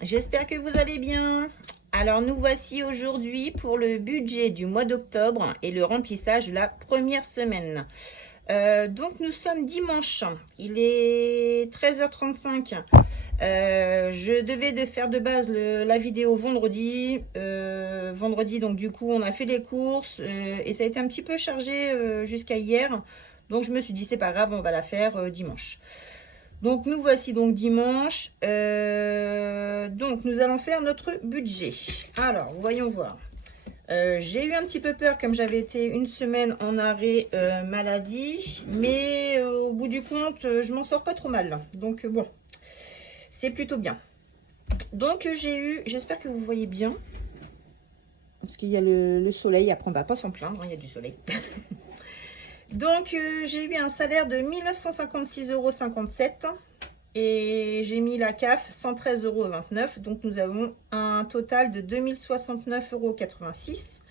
j'espère que vous allez bien. Alors nous voici aujourd'hui pour le budget du mois d'octobre et le remplissage de la première semaine. Donc nous sommes dimanche, il est 13h35. Je devais faire de base la vidéo vendredi. Donc du coup on a fait les courses et ça a été un petit peu chargé jusqu'à hier. Donc je me suis dit c'est pas grave, on va la faire dimanche. Donc nous voici donc dimanche. Donc nous allons faire notre budget. Alors voyons voir. J'ai eu un petit peu peur comme j'avais été une semaine en arrêt maladie. Mais au bout du compte, je m'en sors pas trop mal. Donc bon, c'est plutôt bien. Donc j'espère que vous voyez bien. Parce qu'il y a le soleil, après on va pas s'en plaindre, hein, il y a du soleil. Donc, j'ai eu un salaire de 1 956,57 € et j'ai mis la CAF 113,29 €. Donc, nous avons un total de 2 069,86 €,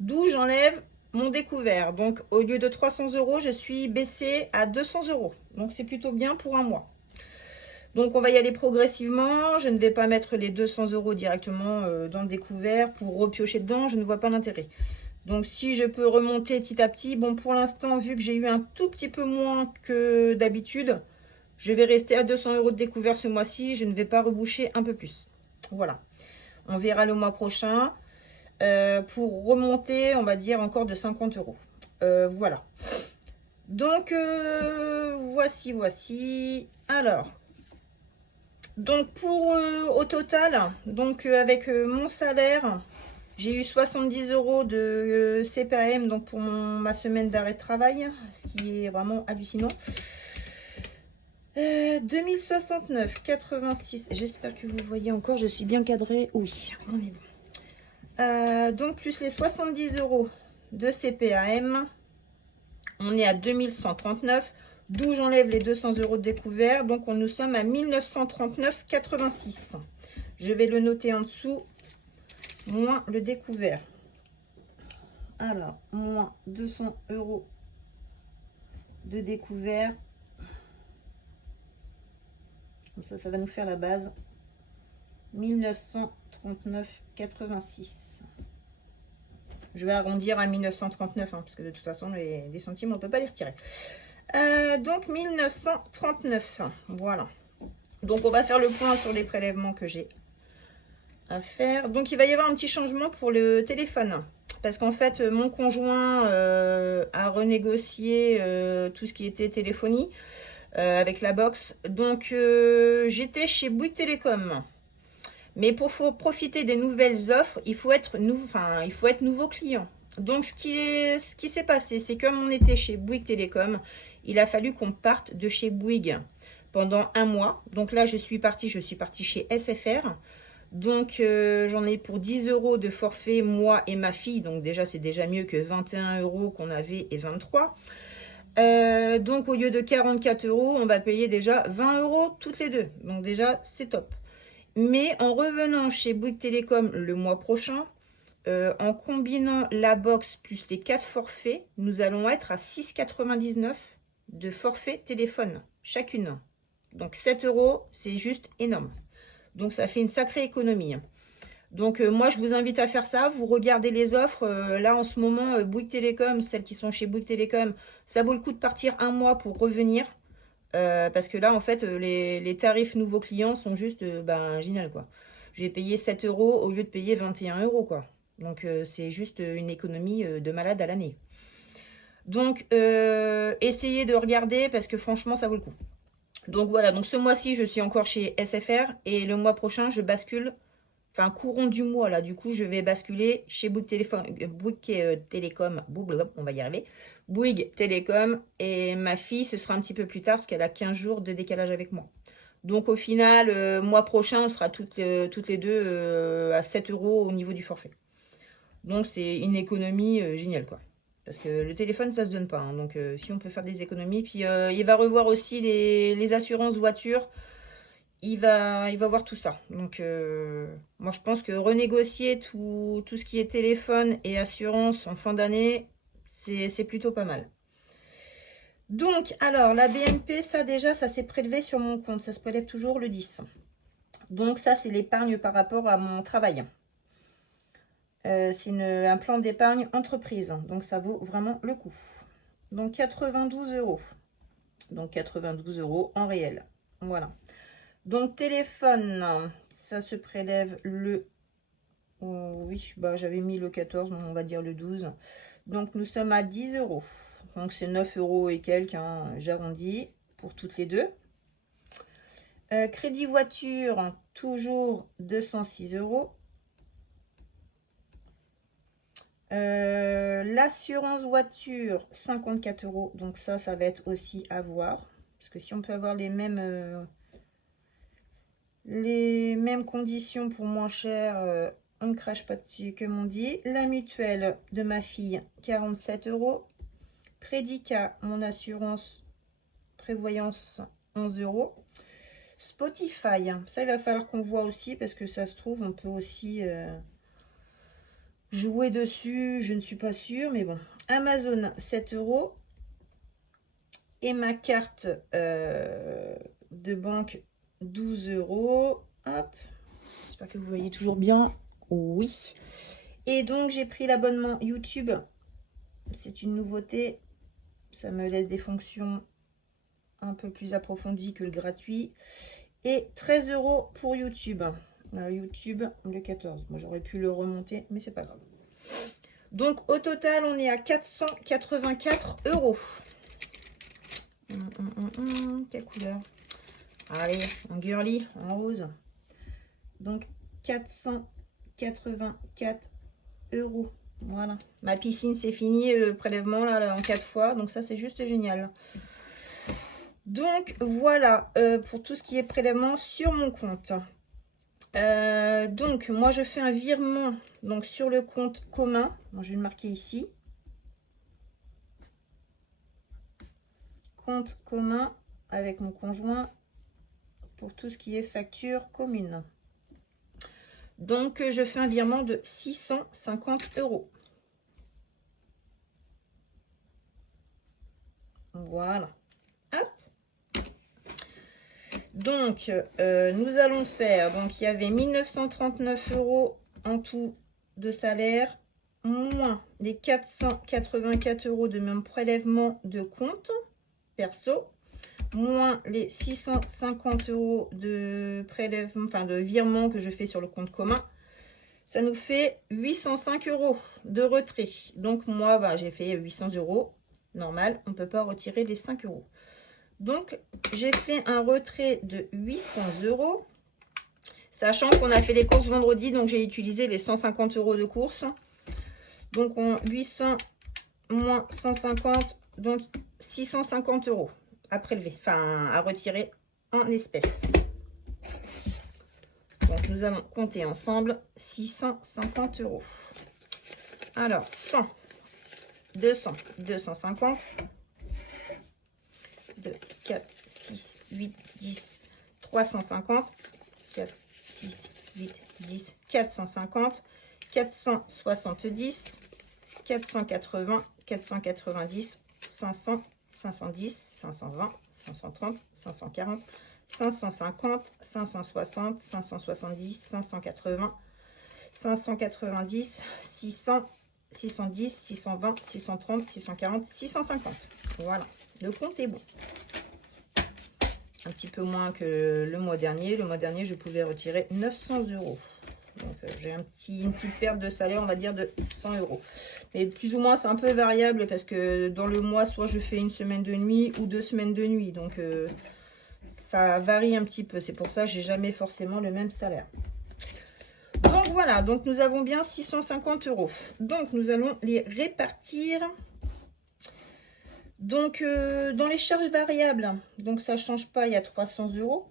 d'où j'enlève mon découvert. Donc, au lieu de 300 €, je suis baissée à 200 €. Donc, c'est plutôt bien pour un mois. Donc, on va y aller progressivement. Je ne vais pas mettre les 200 € directement dans le découvert pour repiocher dedans. Je ne vois pas l'intérêt. Donc, si je peux remonter petit à petit, bon, pour l'instant, vu que j'ai eu un tout petit peu moins que d'habitude, je vais rester à 200 € de découvert ce mois-ci. Je ne vais pas reboucher un peu plus. Voilà. On verra le mois prochain pour remonter, on va dire, encore de 50 €. Voilà. Donc, voici. Alors, donc, au total, donc avec mon salaire... J'ai eu 70 € de CPAM donc pour ma semaine d'arrêt de travail, ce qui est vraiment hallucinant. 2069,86. J'espère que vous voyez encore, je suis bien cadrée. Oui, on est bon. Donc plus les 70 € de CPAM, on est à 2139, d'où j'enlève les 200 € de découvert. Donc nous sommes à 1939,86. Je vais le noter en dessous. Moins le découvert. Alors, moins 200 € de découvert. Comme ça va nous faire la base. 1939,86. Je vais arrondir à 1939, hein, parce que de toute façon, les centimes, on ne peut pas les retirer. Donc, 1939. Voilà. Donc, on va faire le point sur les prélèvements que j'ai à faire. Donc il va y avoir un petit changement pour le téléphone parce qu'en fait mon conjoint a renégocié tout ce qui était téléphonie avec la box. Donc j'étais chez Bouygues Télécom, mais pour profiter des nouvelles offres il faut être nouveau client. Donc ce qui s'est passé, c'est comme on était chez Bouygues Télécom, il a fallu qu'on parte de chez Bouygues pendant un mois. Donc là je suis partie chez SFR. Donc j'en ai pour 10 € de forfait moi et ma fille. Donc déjà c'est déjà mieux que 21 € qu'on avait et 23. Donc au lieu de 44 €, on va payer déjà 20 € toutes les deux. Donc déjà c'est top. Mais en revenant chez Bouygues Télécom le mois prochain, en combinant la box plus les 4 forfaits, nous allons être à 6,99 € de forfait téléphone chacune. Donc 7 €, c'est juste énorme. Donc, ça fait une sacrée économie. Donc, moi, je vous invite à faire ça. Vous regardez les offres. Là, en ce moment, Bouygues Télécom, celles qui sont chez Bouygues Télécom, ça vaut le coup de partir un mois pour revenir. Parce que là, en fait, les tarifs nouveaux clients sont juste génial, quoi. J'ai payé 7 € au lieu de payer 21 €, quoi. Donc, c'est juste une économie de malade à l'année. Donc, essayez de regarder parce que franchement, ça vaut le coup. Donc voilà, donc ce mois-ci, je suis encore chez SFR et le mois prochain, je bascule, enfin courant du mois là, du coup, je vais basculer chez Bouygues Télécom, on va y arriver, Bouygues Télécom, et ma fille, ce sera un petit peu plus tard parce qu'elle a 15 jours de décalage avec moi. Donc au final, mois prochain, on sera toutes les deux à 7 € au niveau du forfait. Donc c'est une économie géniale, quoi. Parce que le téléphone, ça se donne pas. Hein. Donc, si on peut faire des économies. Puis, il va revoir aussi les assurances voitures. Il va voir tout ça. Donc, moi, je pense que renégocier tout ce qui est téléphone et assurance en fin d'année, c'est plutôt pas mal. Donc, alors, la BNP, ça déjà, ça s'est prélevé sur mon compte. Ça se prélève toujours le 10. Donc ça, c'est l'épargne par rapport à mon travail. C'est un plan d'épargne entreprise. Donc ça vaut vraiment le coup. Donc 92 €. Donc 92 € en réel. Voilà. Donc téléphone, ça se prélève le... Oh, oui, bah j'avais mis le 14, donc on va dire le 12. Donc nous sommes à 10 €. Donc c'est 9 € et quelques, hein, j'arrondis pour toutes les deux. Crédit voiture, toujours 206 €. L'assurance voiture, 54 €. Donc ça va être aussi à voir. Parce que si on peut avoir les mêmes conditions pour moins cher, on ne crache pas dessus, comme on dit. La mutuelle de ma fille, 47 €. Prédicat, mon assurance prévoyance, 11 €. Spotify, ça il va falloir qu'on voit aussi parce que ça se trouve on peut aussi jouer dessus, je ne suis pas sûre, mais bon. Amazon, 7 €. Et ma carte de banque, 12 €. Hop, j'espère que vous voyez toujours bien. Oui. Et donc j'ai pris l'abonnement YouTube. C'est une nouveauté. Ça me laisse des fonctions un peu plus approfondies que le gratuit. Et 13 € pour YouTube. YouTube, le 14. Moi, j'aurais pu le remonter, mais c'est pas grave. Donc, au total, on est à 484 €. Quelle couleur? Allez, en girly, en rose. Donc, 484 €. Voilà. Ma piscine, c'est fini. Prélèvement, là, en 4 fois. Donc, ça, c'est juste génial. Donc, voilà pour tout ce qui est prélèvement sur mon compte. Donc, moi, je fais un virement donc sur le compte commun. Donc, je vais le marquer ici. Compte commun avec mon conjoint pour tout ce qui est facture commune. Donc, je fais un virement de 650 €. Voilà. Hop. Donc, nous allons faire, donc il y avait 1939 € en tout de salaire, moins les 484 € de mon prélèvement de compte perso, moins les 650 € de prélèvement, enfin de virement que je fais sur le compte commun. Ça nous fait 805 € de retrait. Donc moi, bah, j'ai fait 800 €. Normal, on ne peut pas retirer les 5 €. Donc, j'ai fait un retrait de 800 €, sachant qu'on a fait les courses vendredi, donc j'ai utilisé les 150 € de courses. Donc, 800 moins 150, donc 650 € à prélever, enfin à retirer en espèces. Donc, nous allons compter ensemble 650 €. Alors, 100, 200, 250. 2, 4, 6, 8, 10, 350, 4, 6, 8, 10, 450, 470, 480, 490, 500, 510, 520, 530, 540, 550, 560, 570, 580, 590, 600, 610, 620, 630, 640, 650. Voilà, le compte est bon. Un petit peu moins que le mois dernier. Le mois dernier, je pouvais retirer 900 €. Donc, j'ai une petite perte de salaire, on va dire, de 100 €. Et plus ou moins, c'est un peu variable parce que dans le mois, soit je fais une semaine de nuit ou 2 semaines de nuit. Donc, ça varie un petit peu. C'est pour ça que j'ai jamais forcément le même salaire. Donc voilà, donc nous avons bien 650 €. Donc nous allons les répartir. Donc dans les charges variables, donc ça ne change pas, il y a 300 €.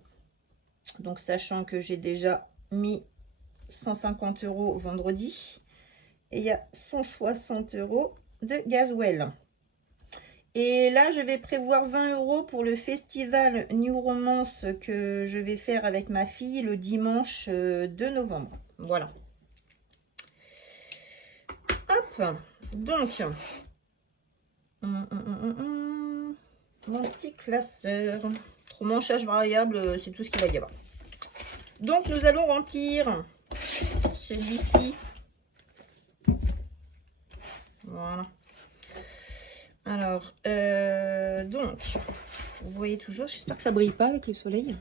Donc sachant que j'ai déjà mis 150 € vendredi. Et il y a 160 € de gasoil. Et là, je vais prévoir 20 € pour le festival New Romance que je vais faire avec ma fille le dimanche 2 novembre. Voilà. Hop. Donc, mon petit classeur. Autrement, charge variable, c'est tout ce qu'il va y avoir. Donc, nous allons remplir celui-ci. Voilà. Alors, donc, vous voyez toujours, j'espère que ça brille pas avec le soleil.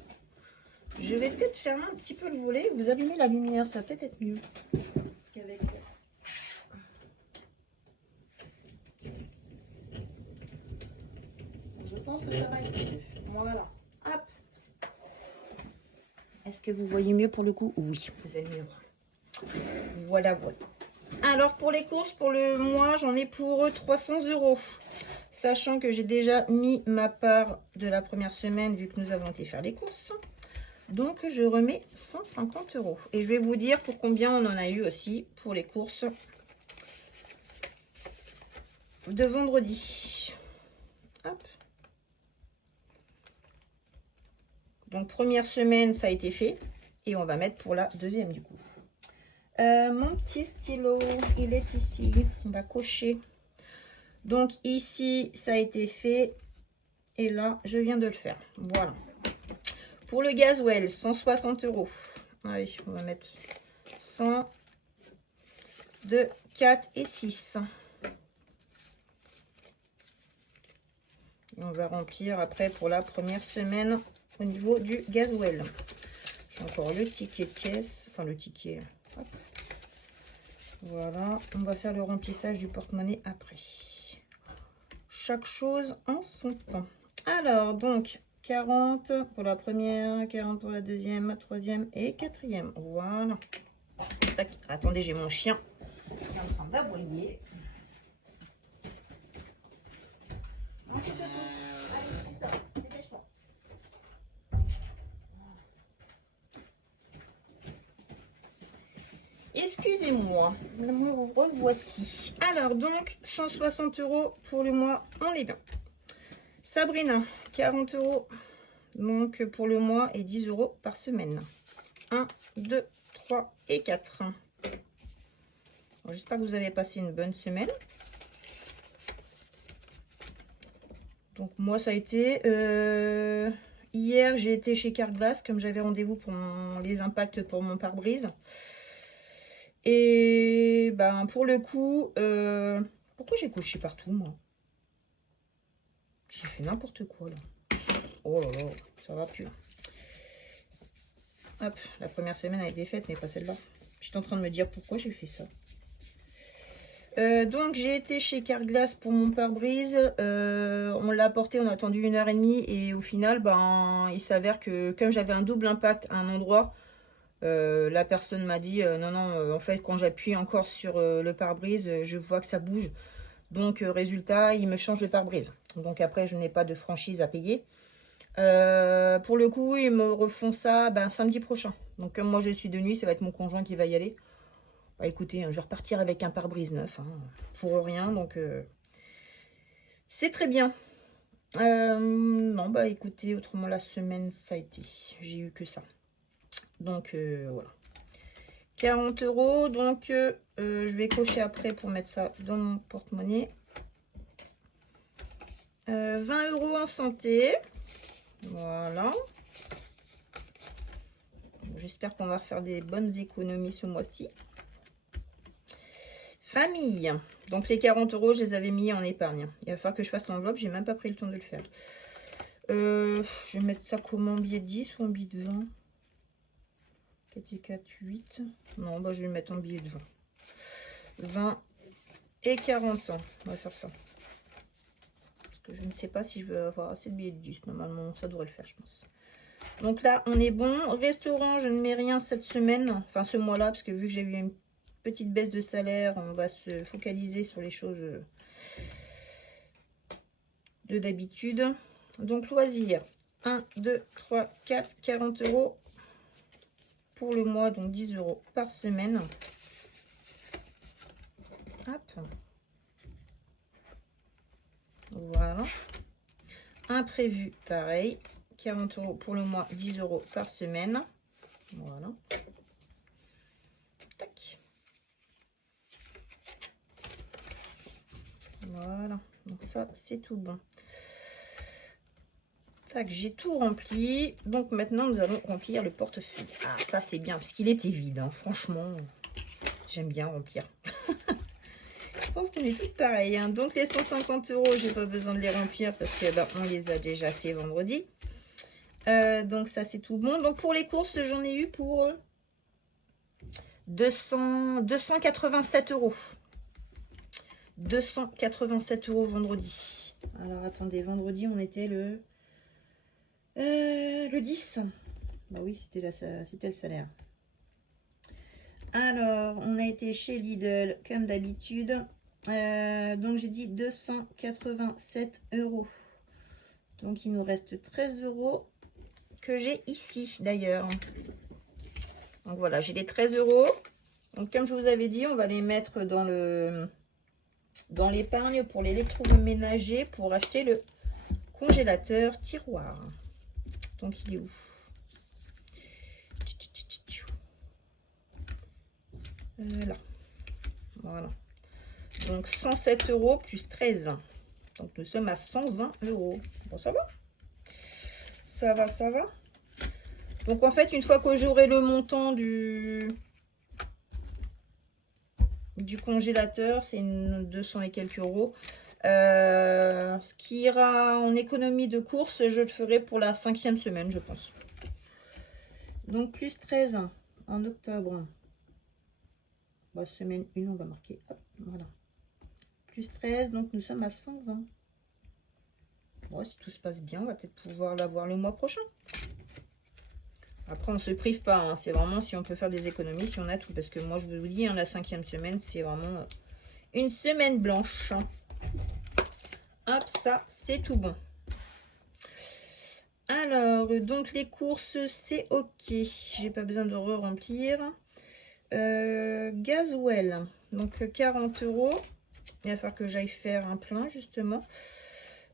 Je vais peut-être fermer un petit peu le volet. Vous allumez la lumière, ça va peut-être être mieux. Qu'avec... Je pense que ça va être mieux. Voilà. Hop. Est-ce que vous voyez mieux pour le coup? Oui, vous allez mieux voir. Voilà, voilà. Alors, pour les courses, pour le mois, j'en ai pour 300 €. Sachant que j'ai déjà mis ma part de la première semaine, vu que nous avons été faire les courses. Donc, je remets 150 €. Et je vais vous dire pour combien on en a eu aussi pour les courses de vendredi. Hop. Donc, première semaine, ça a été fait. Et on va mettre pour la deuxième, du coup. Mon petit stylo, il est ici. On va cocher. Donc, ici, ça a été fait. Et là, je viens de le faire. Voilà. Pour le gasoil, 160 €. Allez, on va mettre 100, 2, 4 et 6. Et on va remplir après pour la première semaine au niveau du gasoil. J'ai encore le ticket de caisse, enfin le ticket. Hop. Voilà, on va faire le remplissage du porte-monnaie après. Chaque chose en son temps. Alors, donc, 40 pour la première, 40 pour la deuxième, troisième et quatrième. Voilà. Tac. Attendez, j'ai mon chien qui est en train d'aboyer. Excusez-moi, me revoici. Alors, donc, 160 € pour le mois, on est bien. Sabrina, 40 €. Donc, pour le mois et 10 € par semaine. 1, 2, 3 et 4. Bon, j'espère que vous avez passé une bonne semaine. Donc, moi, ça a été... hier, j'ai été chez Carglass, comme j'avais rendez-vous pour les impacts pour mon pare-brise. Et ben, pour le coup... pourquoi j'ai couché partout, moi? J'ai fait n'importe quoi, là. Oh là là, ça va plus. Hop, la première semaine a été faite, mais pas celle-là. J'étais en train de me dire pourquoi j'ai fait ça. Donc, j'ai été chez Carglass pour mon pare-brise. On l'a apporté, on a attendu 1h30. Et au final, ben, il s'avère que comme j'avais un double impact à un endroit, la personne m'a dit non, non, en fait, quand j'appuie encore sur le pare-brise, je vois que ça bouge. Donc, résultat, il me change le pare-brise. Donc, après, je n'ai pas de franchise à payer. Pour le coup, ils me refont ça samedi prochain. Donc, comme moi, je suis de nuit, ça va être mon conjoint qui va y aller. Bah, écoutez, je vais repartir avec un pare-brise neuf, hein, pour rien. Donc, c'est très bien. Non, bah écoutez, autrement, la semaine, ça a été. J'ai eu que ça. Donc, voilà. 40 €. Donc, je vais cocher après pour mettre ça dans mon porte-monnaie. 20 € en santé. Voilà. J'espère qu'on va faire des bonnes économies ce mois-ci. Famille. Donc, les 40 €, je les avais mis en épargne. Il va falloir que je fasse l'enveloppe. J'ai même pas pris le temps de le faire. Je vais mettre ça comme en billet de 10 ou en billet de 20. 4 et 4, 8. Non, bah, je vais le mettre en billet de 20. 20 et 40 ans. On va faire ça. Parce que je ne sais pas si je vais avoir assez de billets de 10. Normalement, ça devrait le faire, je pense. Donc là, on est bon. Restaurant, je ne mets rien cette semaine. Enfin, ce mois-là, parce que vu que j'ai eu une petite baisse de salaire, on va se focaliser sur les choses de d'habitude. Donc, loisirs. 1, 2, 3, 4, 40 € pour le mois. Donc, 10 € par semaine. Hop. Voilà. Imprévu, pareil. 40 € pour le mois, 10 € par semaine. Voilà. Tac. Voilà. Donc ça, c'est tout bon. Tac, j'ai tout rempli. Donc maintenant, nous allons remplir le portefeuille. Ah, ça, c'est bien, parce qu'il était vide. Hein. Franchement, j'aime bien remplir. Je pense qu'on est toutes pareilles. Hein. Donc, les 150 €, j'ai pas besoin de les remplir parce que on les a déjà fait vendredi. Donc, ça, c'est tout bon. Donc, pour les courses, j'en ai eu pour 287 €. 287 € vendredi. Alors, attendez, vendredi, on était le 10. Bah oui, c'était le salaire. Alors, on a été chez Lidl, comme d'habitude. Donc, j'ai dit 287 €. Donc, il nous reste 13 € que j'ai ici, d'ailleurs. Donc, voilà, j'ai les 13 €. Donc, comme je vous avais dit, on va les mettre dans l'épargne pour l'électroménager pour acheter le congélateur tiroir. Donc, il est où? Là. Voilà. Donc 107 € plus 13. Donc nous sommes à 120 €. Bon, ça va. Ça va, ça va. Donc en fait, une fois que j'aurai le montant du congélateur, c'est 200 et quelques euros. Ce qui ira en économie de course, je le ferai pour la 5e semaine, je pense. Donc plus 13 en octobre. Bon, semaine 1, on va marquer. Hop, voilà. Plus 13, donc nous sommes à 120. Bon, si tout se passe bien, on va peut-être pouvoir l'avoir le mois prochain. Après, on ne se prive pas. Hein. C'est vraiment si on peut faire des économies, si on a tout. Parce que moi, je vous dis, hein, la 5e semaine, c'est vraiment une semaine blanche. Hop, ça, c'est tout bon. Alors, donc les courses, c'est OK. J'ai pas besoin de re-remplir. Gasoil, donc 40 €. Il va falloir que j'aille faire un plein, justement.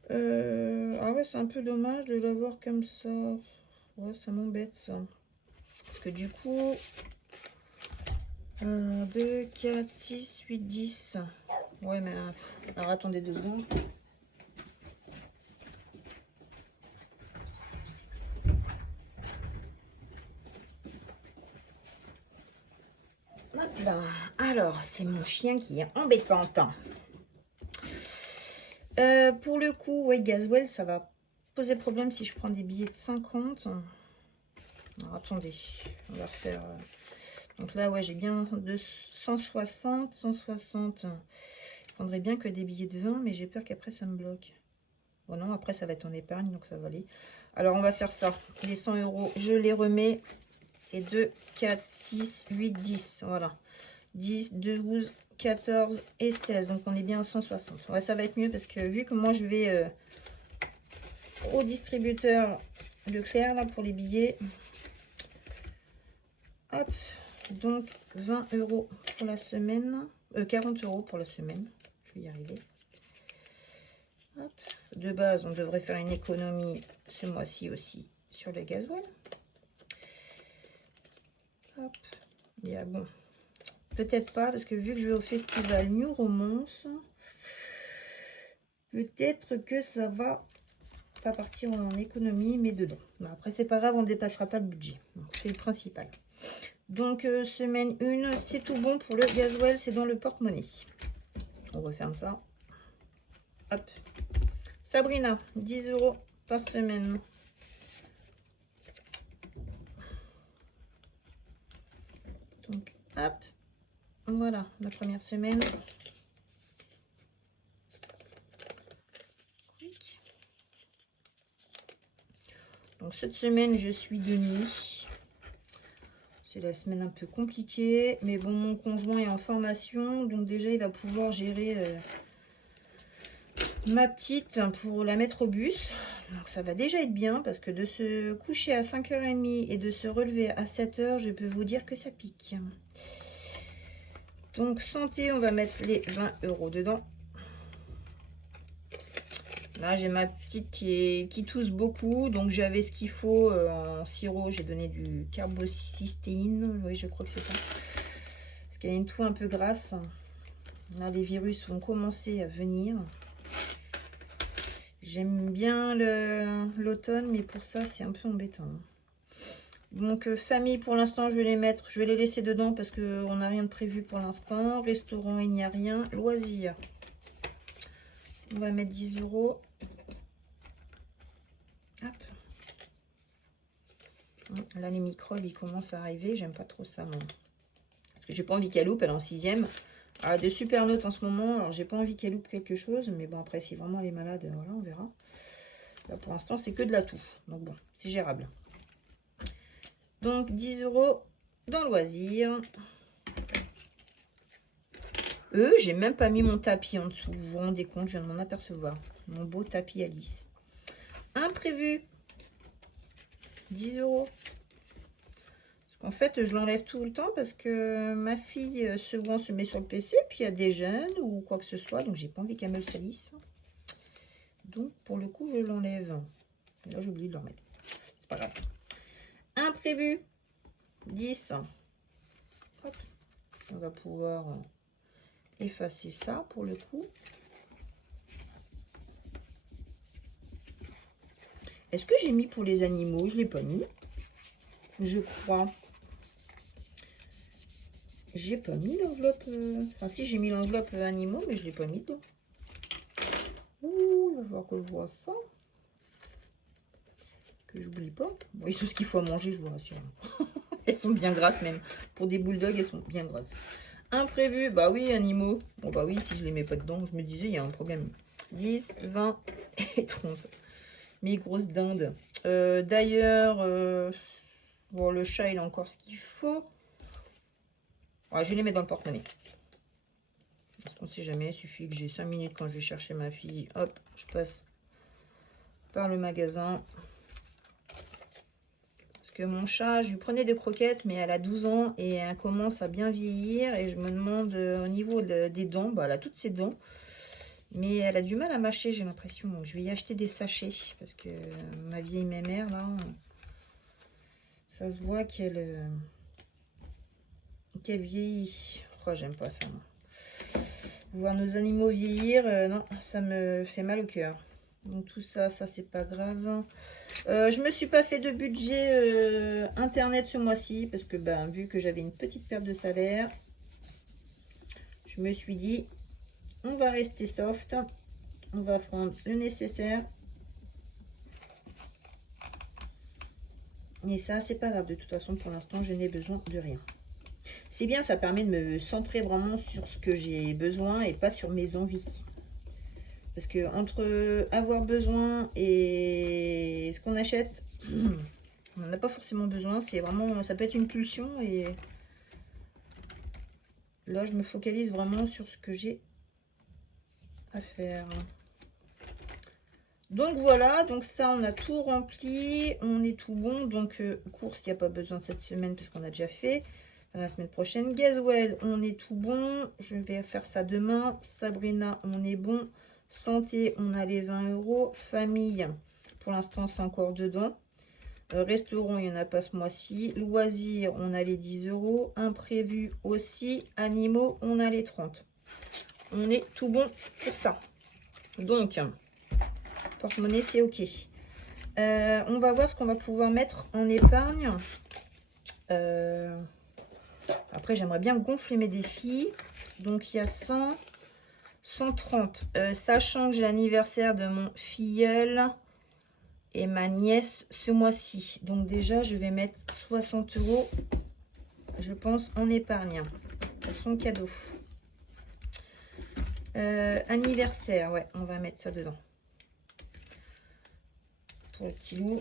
Ah ouais, c'est un peu dommage de l'avoir comme ça. Ouais, ça m'embête, ça. Parce que du coup, 1, 2, 4, 6, 8, 10. Ouais, mais... alors, attendez 2 secondes. Hop là. Alors, c'est mon chien qui est embêtante. Pour le coup, ouais, Gasoil, ça va poser problème si je prends des billets de 50. Alors, attendez, on va refaire. Donc là, ouais, j'ai bien de 160, 160. Je prendrais bien que des billets de 20, mais j'ai peur qu'après ça me bloque. Bon, non, après ça va être en épargne, donc ça va aller. Alors, on va faire ça. Les 100 €, je les remets. Et 2, 4, 6, 8, 10. Voilà. 10, 12, 14 et 16. Donc, on est bien à 160. Ouais, ça va être mieux parce que vu que moi, je vais au distributeur Leclerc, là, pour les billets. Hop. Donc, 20 € pour la semaine. 40 € pour la semaine. Je vais y arriver. Hop. De base, on devrait faire une économie ce mois-ci aussi sur le gasoil. Hop. Il y a bon. Peut-être pas, parce que vu que je vais au festival New Romance, peut-être que ça va pas partir en économie, mais dedans. Mais après, c'est pas grave, on ne dépassera pas le budget. C'est le principal. Donc, semaine 1, c'est tout bon pour le gasoil, c'est dans le porte-monnaie. On referme ça. Hop. Sabrina, 10 € par semaine. Donc, hop. Voilà, la première semaine. Donc, cette semaine, je suis de nuit. C'est la semaine un peu compliquée. Mais bon, mon conjoint est en formation. Donc, déjà, il va pouvoir gérer ma petite pour la mettre au bus. Donc, ça va déjà être bien. Parce que de se coucher à 5h30 et de se relever à 7h, je peux vous dire que ça pique. Donc, santé, on va mettre les 20 € dedans. Là, j'ai ma petite qui tousse beaucoup. Donc, j'avais ce qu'il faut en sirop. J'ai donné du carbocystéine. Oui, je crois que c'est ça. Parce qu'elle a une toux un peu grasse. Là, les virus vont commencer à venir. J'aime bien l'automne, mais pour ça, c'est un peu embêtant. Donc, famille, pour l'instant, je vais les mettre, je vais les laisser dedans parce qu'on n'a rien de prévu pour l'instant. Restaurant, il n'y a rien. Loisirs, on va mettre 10 €. Hop. Là, les microbes, ils commencent à arriver. J'aime pas trop ça, moi. Parce que j'ai pas envie qu'elle loupe, elle est en 6e. Elle a de super notes en ce moment. Alors, j'ai pas envie qu'elle loupe quelque chose. Mais bon, après, si vraiment elle est malade, voilà, on verra. Là, pour l'instant, c'est que de la toux. Donc, bon, c'est gérable. Donc, 10 € dans loisirs. J'ai même pas mis mon tapis en dessous. Vous vous rendez compte, je viens de m'en apercevoir. Mon beau tapis Alice. Imprévu. 10 €. En fait, je l'enlève tout le temps parce que ma fille souvent se met sur le PC, puis il y a des jeunes ou quoi que ce soit, donc j'ai pas envie qu'elle me le salisse. Donc pour le coup, je l'enlève. Là, j'ai oublié de le remettre. C'est pas grave. Imprévu. 10. Hop. On va pouvoir effacer ça pour le coup. Est-ce que j'ai mis pour les animaux? Je l'ai pas mis. Je crois. J'ai pas mis l'enveloppe. Enfin, si, j'ai mis l'enveloppe animaux, mais je l'ai pas mis dedans. Ouh, il va falloir que je vois ça. Que j'oublie pas. Bon, ils sont ce qu'il faut à manger, je vous rassure. Elles sont bien grasses même. Pour des bulldogs, elles sont bien grasses. Imprévu, bah oui, animaux. Bon, bah oui, si je les mets pas dedans, je me disais, il y a un problème. 10, 20 et 30. Mes grosses dindes. D'ailleurs, bon, le chat, il a encore ce qu'il faut. Ouais, je vais les mettre dans le porte-monnaie. Parce qu'on ne sait jamais, il suffit que j'ai 5 minutes quand je vais chercher ma fille. Hop, je passe par le magasin. Parce que mon chat, je lui prenais des croquettes, mais elle a 12 ans et elle commence à bien vieillir. Et je me demande au niveau des dents, bah, elle a toutes ses dents. Mais elle a du mal à mâcher, j'ai l'impression. Donc je vais y acheter des sachets. Parce que ma vieille mémère, là, ça se voit qu'elle vieillit. Oh, j'aime pas ça, moi. Voir nos animaux vieillir, non, ça me fait mal au cœur. Donc tout ça, c'est pas grave. Je me suis pas fait de budget internet ce mois-ci parce que ben, vu que j'avais une petite perte de salaire, je me suis dit on va rester soft, on va prendre le nécessaire. Et ça, c'est pas grave. De toute façon, pour l'instant, je n'ai besoin de rien. C'est bien, ça permet de me centrer vraiment sur ce que j'ai besoin et pas sur mes envies. Parce que entre avoir besoin et ce qu'on achète, on n'en a pas forcément besoin. C'est vraiment, ça peut être une pulsion. Et là, je me focalise vraiment sur ce que j'ai à faire. Donc voilà, donc ça, on a tout rempli. On est tout bon. Donc course, il n'y a pas besoin cette semaine parce qu'on a déjà fait. La semaine prochaine, Gasoil, on est tout bon. Je vais faire ça demain. Sabrina, on est bon. Santé, on a les 20 €. Famille, pour l'instant, c'est encore dedans. Restaurant, il n'y en a pas ce mois-ci. Loisirs, on a les 10 €. Imprévu aussi. Animaux, on a les 30. On est tout bon pour ça. Donc, porte-monnaie, c'est OK. On va voir ce qu'on va pouvoir mettre en épargne. Après, j'aimerais bien gonfler mes défis. Donc, il y a 100, 130. Sachant que j'ai l'anniversaire de mon filleul et ma nièce ce mois-ci. Donc, déjà, je vais mettre 60 €, je pense, en épargne pour son cadeau. Anniversaire, ouais, on va mettre ça dedans. Pour le petit loup.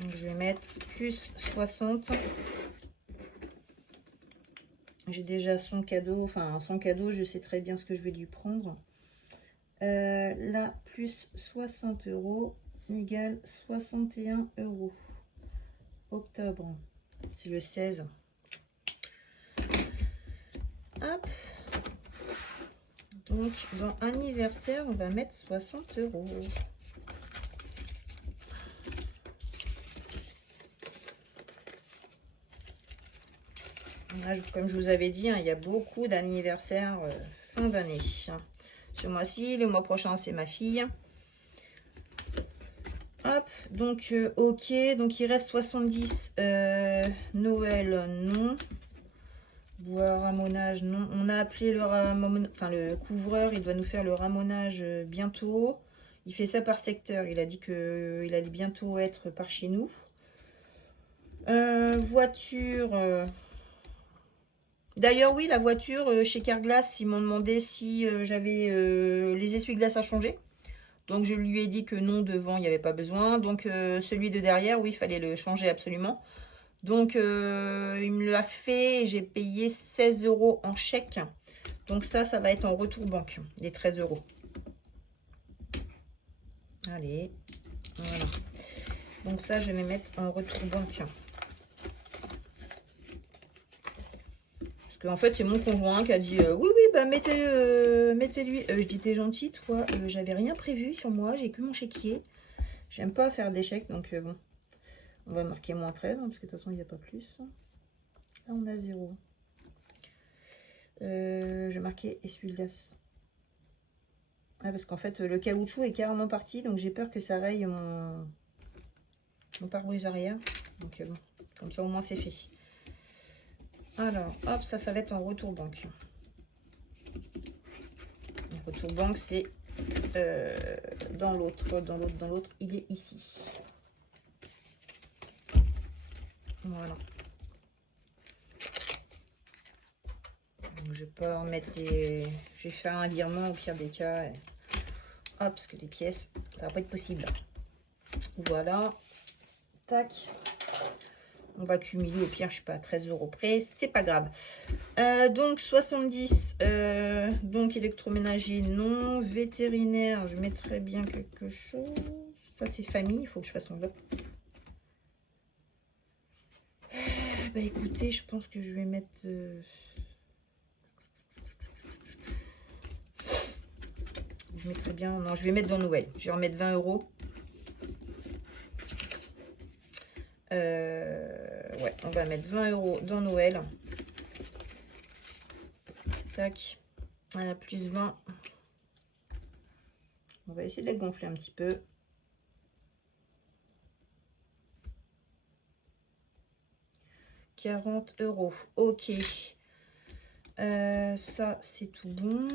Donc, je vais mettre plus 60. J'ai déjà son cadeau, enfin son cadeau, je sais très bien ce que je vais lui prendre. Là, plus 60 € égale 61 €. Octobre, c'est le 16. Hop. Donc, dans anniversaire, on va mettre 60 €. Là, comme je vous avais dit, hein, il y a beaucoup d'anniversaires fin d'année. Ce mois-ci, le mois prochain, c'est ma fille. Hop, donc ok, donc il reste 70. Noël, non. Bois, ramonage, non. On a appelé le couvreur, il doit nous faire le ramonage bientôt. Il fait ça par secteur, il a dit qu'il allait bientôt être par chez nous. Voiture. D'ailleurs, oui, la voiture, chez Carglass, ils m'ont demandé si j'avais les essuie-glaces à changer. Donc, je lui ai dit que non, devant, il n'y avait pas besoin. Donc, celui de derrière, oui, il fallait le changer absolument. Donc, il me l'a fait et j'ai payé 16 € en chèque. Donc, ça va être en retour banque, les 13 €. Allez, voilà. Donc, ça, je vais mettre en retour banque. En fait, c'est mon conjoint qui a dit oui, bah mettez-lui. Je dis t'es gentil, toi. J'avais rien prévu sur moi, j'ai que mon chéquier. J'aime pas faire d'échecs, donc bon. On va marquer moins 13, parce que de toute façon, il n'y a pas plus. Là, on a 0. Je vais marquer essuie-glace. Ah, parce qu'en fait, le caoutchouc est carrément parti, donc j'ai peur que ça raye mon pare-brise arrière. Donc bon, comme ça, au moins, c'est fait. Alors, hop, ça va être en retour banque. En retour banque, c'est dans l'autre, il est ici. Voilà. Donc, je vais pas en mettre les... Je vais faire un virement au pire des cas. Et... Hop, parce que les pièces, ça va pas être possible. Voilà. Tac. On va cumuler, au pire, je suis pas à 13 € près, c'est pas grave. Donc 70, donc électroménager, non. Vétérinaire, je mettrais bien quelque chose. Ça, c'est famille, il faut que je fasse enveloppe. Bah écoutez, je pense que je vais mettre... Je mettrais bien... Non, je vais mettre dans Noël. Je vais en mettre 20 €. Ouais, on va mettre 20 € dans Noël. Tac. Voilà, plus 20. On va essayer de la gonfler un petit peu. €40. Ok. Ça, c'est tout bon.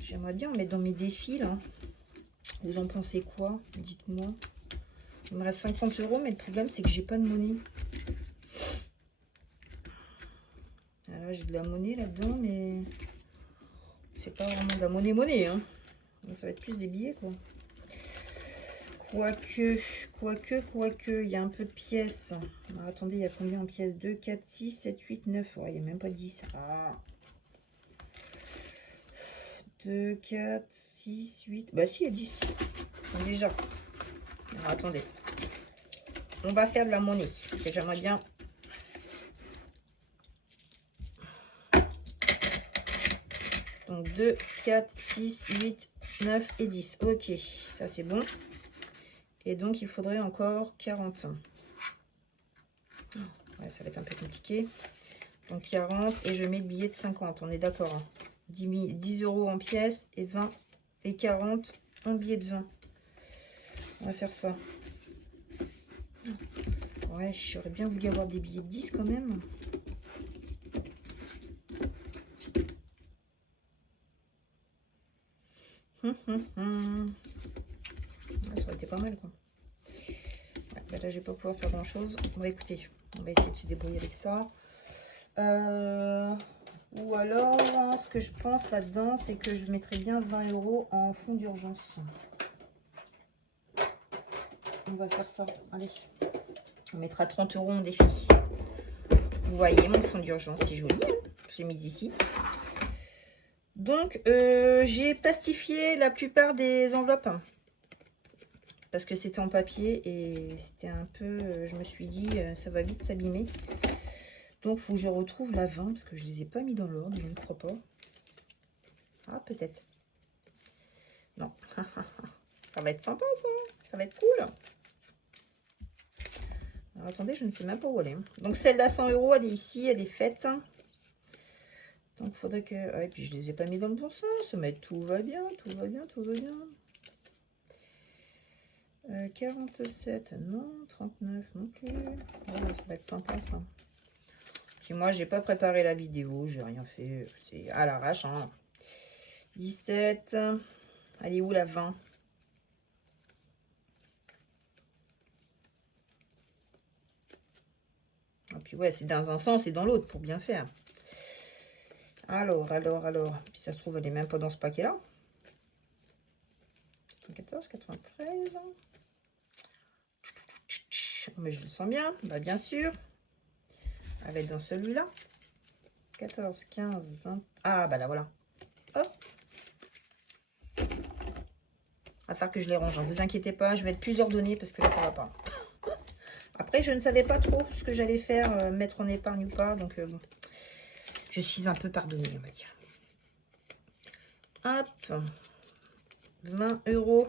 J'aimerais bien en mettre dans mes défis, là. Vous en pensez quoi? Dites-moi. Il me reste 50 €, mais le problème, c'est que j'ai pas de monnaie. Alors, j'ai de la monnaie là-dedans, mais c'est pas vraiment de la monnaie, hein. Ça va être plus des billets, quoi. Quoique, il y a un peu de pièces. Alors, attendez, il y a combien en pièces? 2, 4, 6, 7, 8, 9. Ouais, il n'y a même pas 10. Ah. 2, 4, 6, 8. Bah si, il y a 10. Déjà. Alors, attendez. On va faire de la monnaie. Parce que j'aimerais bien... Donc 2, 4, 6, 8, 9 et 10. Ok, ça c'est bon. Et donc il faudrait encore 40. Ouais, ça va être un peu compliqué. Donc 40 et je mets le billet de 50. On est d'accord, hein. 10 € en pièces et 20 et 40 en billet de 20. On va faire ça. Ouais, j'aurais bien voulu avoir des billets de 10 quand même. Ça aurait été pas mal, quoi. Ouais, bah là, je vais pas pouvoir faire grand chose. Bon, écoutez, on va essayer de se débrouiller avec ça. Ou alors, ce que je pense là-dedans, c'est que je mettrais bien 20 € en fonds d'urgence. On va faire ça. Allez, on mettra 30 € en défi. Vous voyez, mon fonds d'urgence, c'est joli. Hein, j'ai mis ici. Donc, j'ai plastifié la plupart des enveloppes. Parce que c'était en papier et c'était un peu... je me suis dit, ça va vite s'abîmer. Donc, il faut que je retrouve la 20 parce que je ne les ai pas mis dans l'ordre, je ne crois pas. Ah, peut-être. Non. Ça va être sympa, ça. Ça va être cool. Alors, attendez, je ne sais même pas où elle est. Donc, celle d'à 100 €, elle est ici, elle est faite. Donc, il faudrait que... Ah, et puis, je ne les ai pas mis dans le bon sens. Mais tout va bien, tout va bien, tout va bien. 47, non. 39 non plus. Oh, ça va être sympa ça. Puis moi, j'ai pas préparé la vidéo, j'ai rien fait. C'est à l'arrache. Hein. 17. Elle est où la 20? Et puis ouais, c'est dans un sens et dans l'autre pour bien faire. Alors. Puis ça se trouve, elle est même pas dans ce paquet-là. 14, 93. Mais je le sens bien. Bah, bien sûr. Elle va être dans celui-là. 14, 15, 20. Ah, bah là, voilà. Hop. À part que je les range. Ne vous inquiétez pas, je vais être plus ordonnée parce que là, ça va pas. Après, je ne savais pas trop ce que j'allais faire, mettre en épargne ou pas. Donc, bon. Je suis un peu pardonnée, on va dire. Hop. 20 €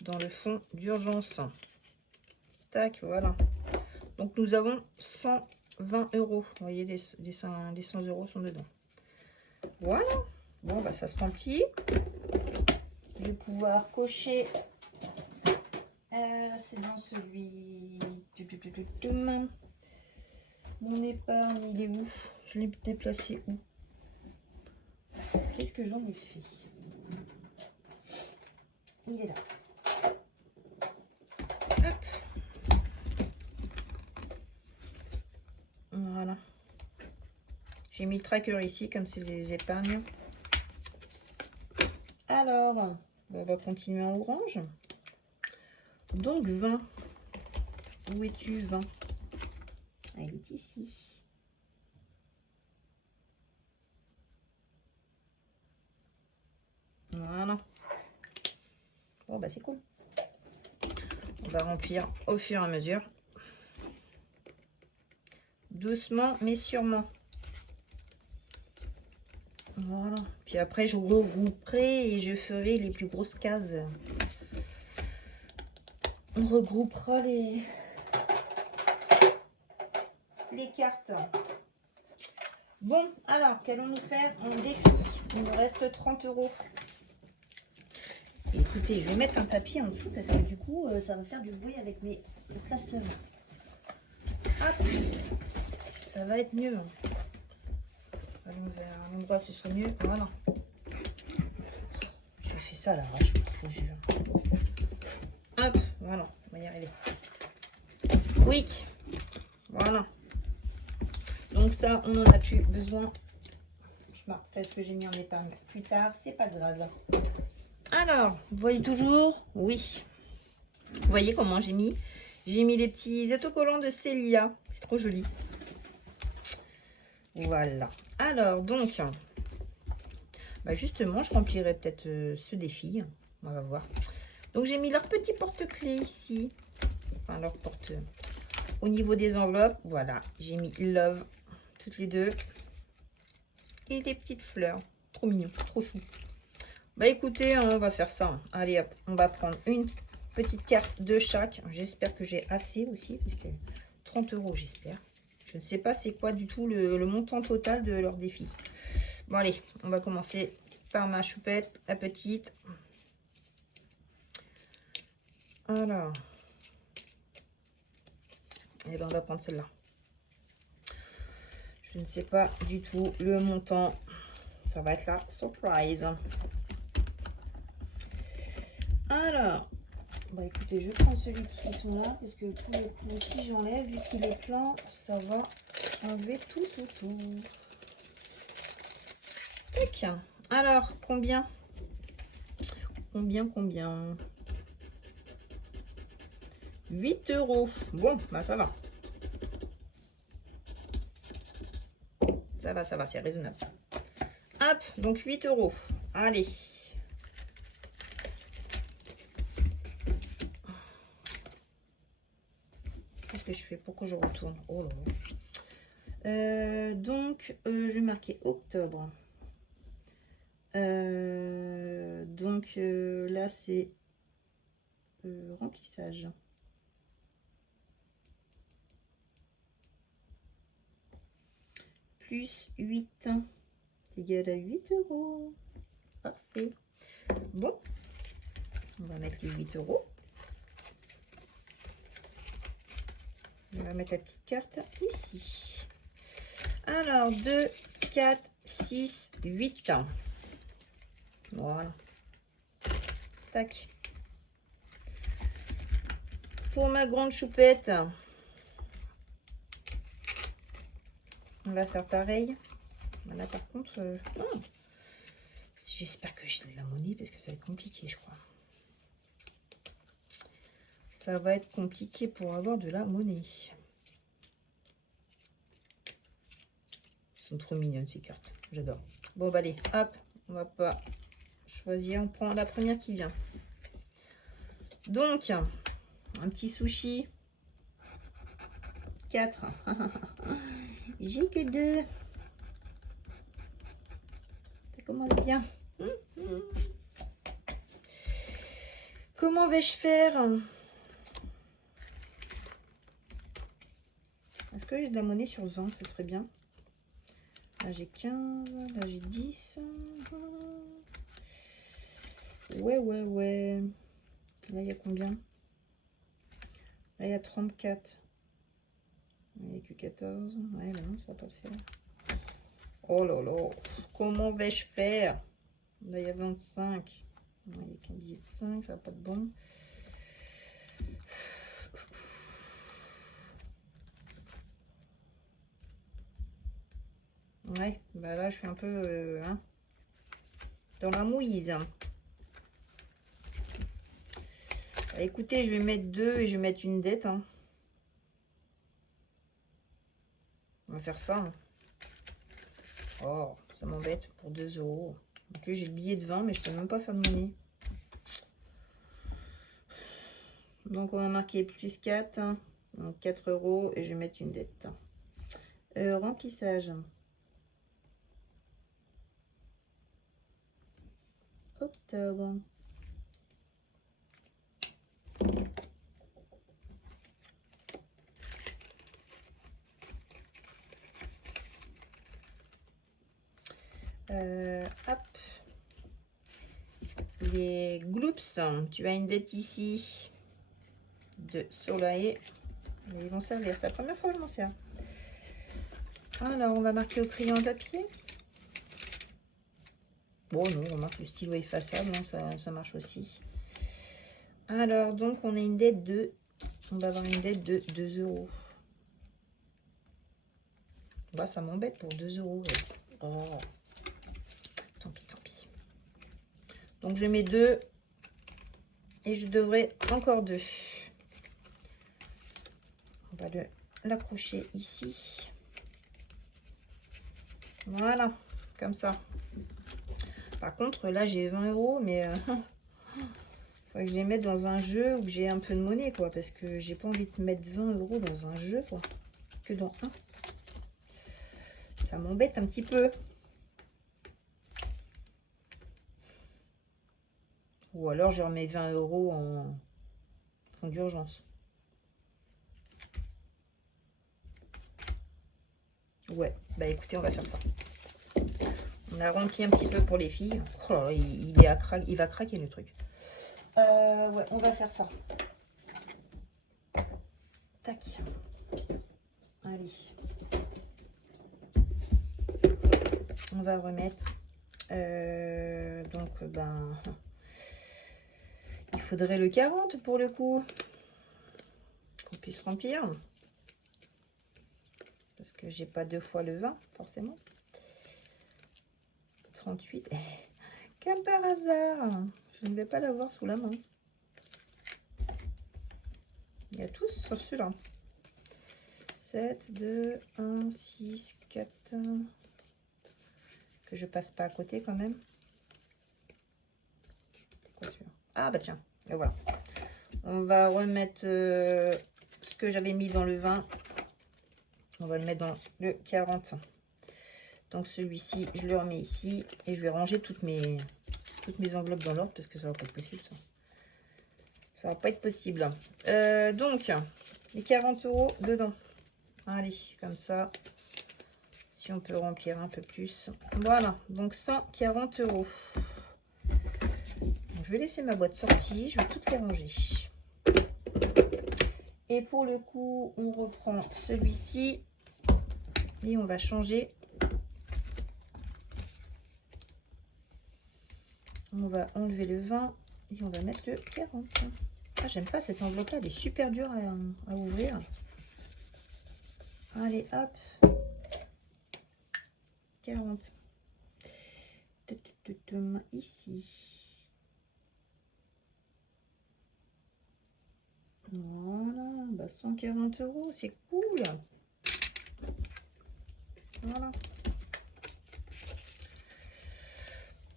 dans le fonds d'urgence. Tac, voilà. Donc, nous avons 120 €. Vous voyez, les 100 € sont dedans. Voilà. Bon, bah, ça se remplit. Je vais pouvoir cocher. C'est dans celui. Mon épargne, il est où? Je l'ai déplacé où? Qu'est-ce que j'en ai fait? Il est là. Hop. Voilà. J'ai mis le tracker ici, comme c'est les épargnes. Alors, on va continuer en orange. Donc 20. Où es-tu, 20? Elle est ici. Voilà. Bon, bah c'est cool. On va remplir au fur et à mesure. Doucement, mais sûrement. Voilà. Puis après, je regrouperai et je ferai les plus grosses cases. On regroupera les cartes. Bon, alors, qu'allons-nous faire en défi? Il nous reste 30 €. Écoutez, je vais mettre un tapis en dessous parce que du coup, ça va faire du bruit avec mes classeurs. Hop, ça va être mieux. Allons vers un endroit, ce serait mieux. Voilà. Je fais ça à l'arrache, je vous jure. Hop, voilà, on va y arriver. Quick. Voilà. Donc ça, on n'en a plus besoin. Je marquerai ce que j'ai mis en épargne plus tard, c'est pas grave. Alors, vous voyez toujours? Oui. Vous voyez comment j'ai mis? J'ai mis les petits autocollants de Célia. C'est trop joli. Voilà. Alors, donc, bah justement, je remplirai peut-être ce défi. On va voir. Donc, j'ai mis leur petit porte-clés ici. Enfin, leur porte... Au niveau des enveloppes, voilà. J'ai mis Love, toutes les deux. Et les petites fleurs. Trop mignon, trop chou. Bah écoutez, on va faire ça. Allez hop, on va prendre une petite carte de chaque. J'espère que j'ai assez aussi, puisque 30 €, j'espère. Je ne sais pas c'est quoi du tout le montant total de leur défi. Bon allez, on va commencer par ma choupette, la petite. Alors. Et bien on va prendre celle-là. Je ne sais pas du tout le montant. Ça va être la surprise. Alors, bah écoutez, je prends celui qui sont là, parce que pour le coup, si j'enlève, vu qu'il est plein, ça va enlever tout. Tac. Alors, combien? Combien 8 €. Bon, bah ça va. Ça va, c'est raisonnable. Hop, donc 8 €. Allez. Qu'est-ce que je fais? Pourquoi je retourne? Oh là là. Donc, je vais marquer octobre. Donc, là, c'est remplissage. Plus 8 égale à 8 €. Parfait. Bon. On va mettre les 8 euros. On va mettre la petite carte ici. Alors, 2, 4, 6, 8. Voilà. Tac. Pour ma grande choupette, on va faire pareil. Là, par contre, j'espère que j'ai de la monnaie parce que ça va être compliqué, je crois. Ça va être compliqué pour avoir de la monnaie. Elles sont trop mignonnes ces cartes. J'adore. Bon, bah allez, hop, on va pas choisir. On prend la première qui vient. Donc, un petit sushi. 4. J'ai que 2. Ça commence bien. Comment vais-je faire? Est-ce que j'ai de la monnaie sur 20? Ce serait bien. Là, j'ai 15. Là, j'ai 10. Ouais. Là, il y a combien? Là, il y a 34. Il n'y a que 14. Ouais, mais non, ça va pas le faire. Oh là là. Comment vais-je faire? Là, il y a 25. Il n'y a qu'un billet de 5. Ça va pas de bon. Ouais, bah là, je suis un peu dans la mouise. Bah, écoutez, je vais mettre 2 et je vais mettre une dette. On va faire ça. Oh, ça m'embête pour 2 euros. En plus, j'ai le billet de 20, mais je peux même pas faire de monnaie. Donc, on va marquer plus 4. Donc, 4 euros et je vais mettre une dette. Remplissage. Octobre. Hop. Les gloops, tu as une dette ici de soleil. Ils vont servir. C'est la première fois que je m'en sers. Alors, on va marquer au crayon papier. Bon, non, on marque le stylo effaçable, ça marche aussi. Alors, donc, on a une dette de... On va avoir une dette de 2 euros. Bah, ça m'embête pour 2 euros. Ouais. Oh. Tant pis. Donc, je mets 2. Et je devrais encore 2. On va l'accrocher ici. Voilà, comme ça. Par contre, là, j'ai 20 euros, mais faudrait que je les mette dans un jeu où j'ai un peu de monnaie, quoi, parce que j'ai pas envie de mettre 20 euros dans un jeu, quoi, que dans un. Ça m'embête un petit peu. Ou alors, je remets 20 euros en fonds d'urgence. Ouais, bah écoutez, on va faire ça. On a rempli un petit peu pour les filles. Oh là là, il va craquer le truc. Ouais, on va faire ça. Tac. Allez. On va remettre. Donc, ben... Il faudrait le 40 pour le coup. Qu'on puisse remplir. Parce que j'ai pas 2 fois le 20, forcément. 38. Comme par hasard. Je ne vais pas l'avoir sous la main. Il y a tous sauf celui-là. 7, 2, 1, 6, 4. Que je passe pas à côté quand même. C'est quoi celui-là? Ah bah tiens, et voilà. On va remettre ce que j'avais mis dans le 20. On va le mettre dans le 40. Donc celui-ci, je le remets ici. Et je vais ranger toutes mes enveloppes dans l'ordre parce que ça va pas être possible ça. Ça va pas être possible. Donc, les 40 euros dedans. Allez, comme ça. Si on peut remplir un peu plus. Voilà, donc 140 euros. Donc, je vais laisser ma boîte sortie. Je vais toutes les ranger. Et pour le coup, on reprend celui-ci. Et on va changer. On va enlever le 20 et on va mettre le 40. Ah, j'aime pas cette enveloppe-là, elle est super dure à ouvrir. Allez, hop. 40. Ici. Voilà, bah 140 €, c'est cool. Voilà.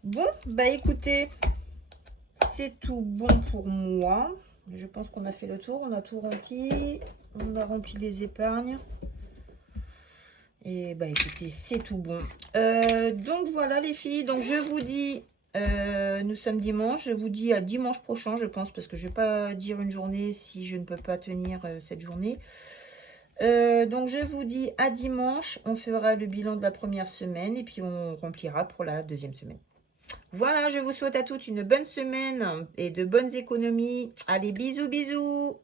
Bon, bah écoutez, c'est tout bon pour moi. Je pense qu'on a fait le tour, on a tout rempli. On a rempli les épargnes. Et bah écoutez, c'est tout bon. Donc voilà les filles, donc je vous dis, nous sommes dimanche, je vous dis à dimanche prochain, je pense, parce que je ne vais pas dire une journée si je ne peux pas tenir cette journée. Donc je vous dis à dimanche, on fera le bilan de la première semaine et puis on remplira pour la deuxième semaine. Voilà, je vous souhaite à toutes une bonne semaine et de bonnes économies. Allez, bisous, bisous!